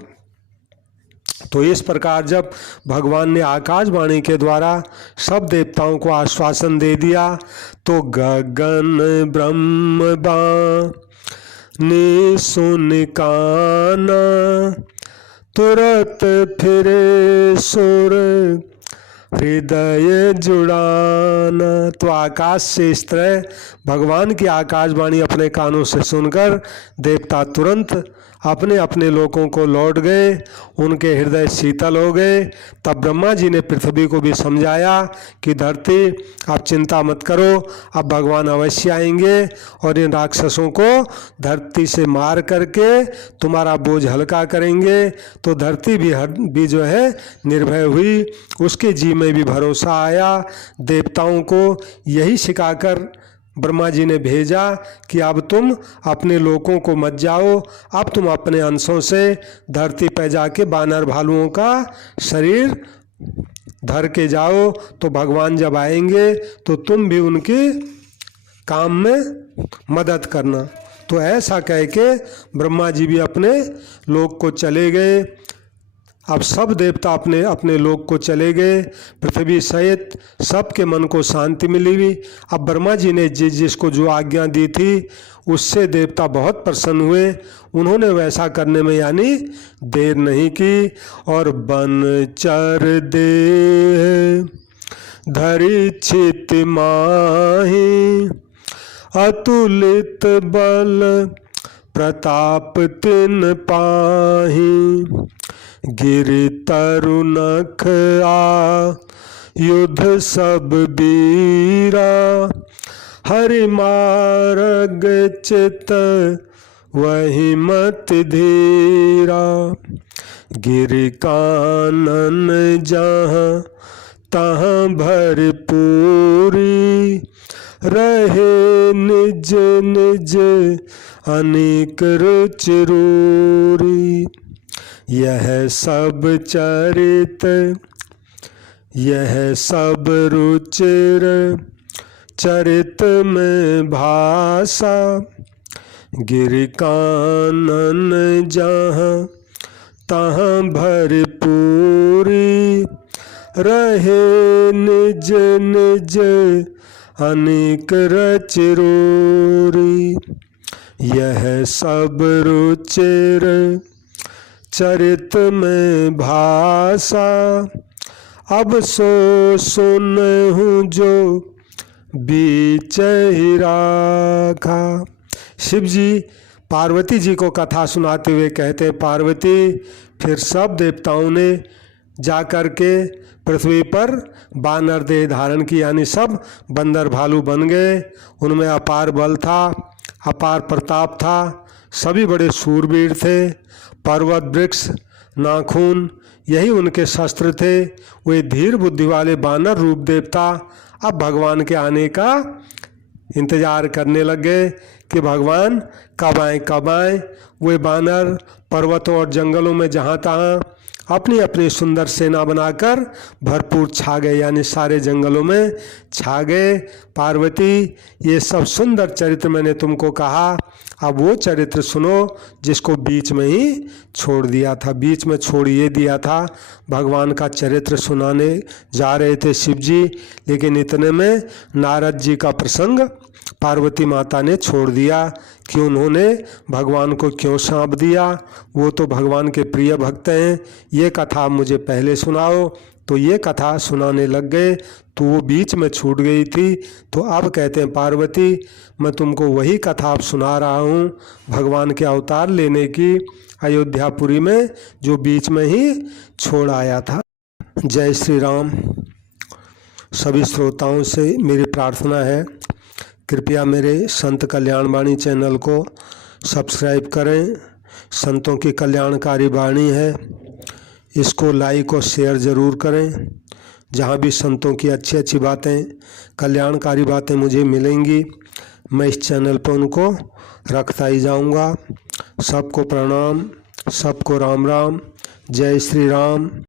तो इस प्रकार जब भगवान ने आकाशवाणी के द्वारा सब देवताओं को आश्वासन दे दिया, तो गगन ब्रह्म बानी सुन काना, तुरत फिरे सुर हृदय जुड़ाना। तो आकाश से इस तरह भगवान की आकाशवाणी अपने कानों से सुनकर देवता तुरंत अपने अपने लोकों को लौट गए, उनके हृदय शीतल हो गए। तब ब्रह्मा जी ने पृथ्वी को भी समझाया कि धरती आप चिंता मत करो, अब भगवान अवश्य आएंगे और इन राक्षसों को धरती से मार करके तुम्हारा बोझ हल्का करेंगे। तो धरती भी जो है निर्भय हुई, उसके जी में भी भरोसा आया। देवताओं को यही सिखाकर ब्रह्मा जी ने भेजा कि अब तुम अपने लोकों को मत जाओ, अब तुम अपने अंशों से धरती पर जाके बानर भालुओं का शरीर धर के जाओ। तो भगवान जब आएंगे तो तुम भी उनके काम में मदद करना। तो ऐसा कह के ब्रह्मा जी भी अपने लोक को चले गए। अब सब देवता अपने अपने लोक को चले गए, पृथ्वी सहित सबके मन को शांति मिली हुई। अब ब्रह्मा जी ने जिसको जो आज्ञा दी थी उससे देवता बहुत प्रसन्न हुए। उन्होंने वैसा करने में यानी देर नहीं की और बन चर दे धरि छित माही, अतुलित बल प्रताप तिन पाही। गिरि तरु नख आ युद्ध सब बीरा, हरि मार्ग चित वही मत धीरा। गिरि कानन जहाँ तहाँ भरपूरी, रहे निज निज अनेक रुचि रूरी। यह सब चरित यह सब रुचिर चरित में भाषा, गिरि कानन जहाँ तहाँ भरपूरी, रहे निज निज अनेक रचि रूरी। यह सब रुचिर चरित में भाषा, अब सो सुनहु जो बीच ही राखा। शिव जी पार्वती जी को कथा सुनाते हुए कहते हैं, पार्वती फिर सब देवताओं ने जा कर के पृथ्वी पर बानर देह धारण की, यानी सब बंदर भालू बन गए। उनमें अपार बल था, अपार प्रताप था, सभी बड़े शूरवीर थे। पर्वत वृक्ष नाखून यही उनके शस्त्र थे। वे धीर बुद्धि वाले बानर रूप देवता अब भगवान के आने का इंतजार करने लग गए कि भगवान कब आएं। वे बानर पर्वतों और जंगलों में जहाँ तहाँ अपनी अपनी सुंदर सेना बनाकर भरपूर छा गए, यानी सारे जंगलों में छा गए। पार्वती ये सब सुंदर चरित्र मैंने तुमको कहा, अब वो चरित्र सुनो जिसको बीच में ही छोड़ दिया था। बीच में छोड़ ये दिया था, भगवान का चरित्र सुनाने जा रहे थे शिव जी, लेकिन इतने में नारद जी का प्रसंग पार्वती माता ने छोड़ दिया कि उन्होंने भगवान को क्यों शाप दिया। वो तो भगवान के प्रिय भक्त हैं, ये कथा मुझे पहले सुनाओ। तो ये कथा सुनाने लग गए तो वो बीच में छूट गई थी। तो अब कहते हैं, पार्वती मैं तुमको वही कथा अब सुना रहा हूँ भगवान के अवतार लेने की, अयोध्यापुरी में, जो बीच में ही छोड़ आया था। जय श्री राम। सभी श्रोताओं से मेरी प्रार्थना है, कृपया मेरे संत कल्याण वाणी चैनल को सब्सक्राइब करें। संतों की कल्याणकारी वाणी है, इसको लाइक और शेयर ज़रूर करें। जहाँ भी संतों की अच्छी अच्छी बातें, कल्याणकारी बातें मुझे मिलेंगी, मैं इस चैनल पर उनको रखता ही जाऊँगा। सबको प्रणाम, सबको राम राम। जय श्री राम।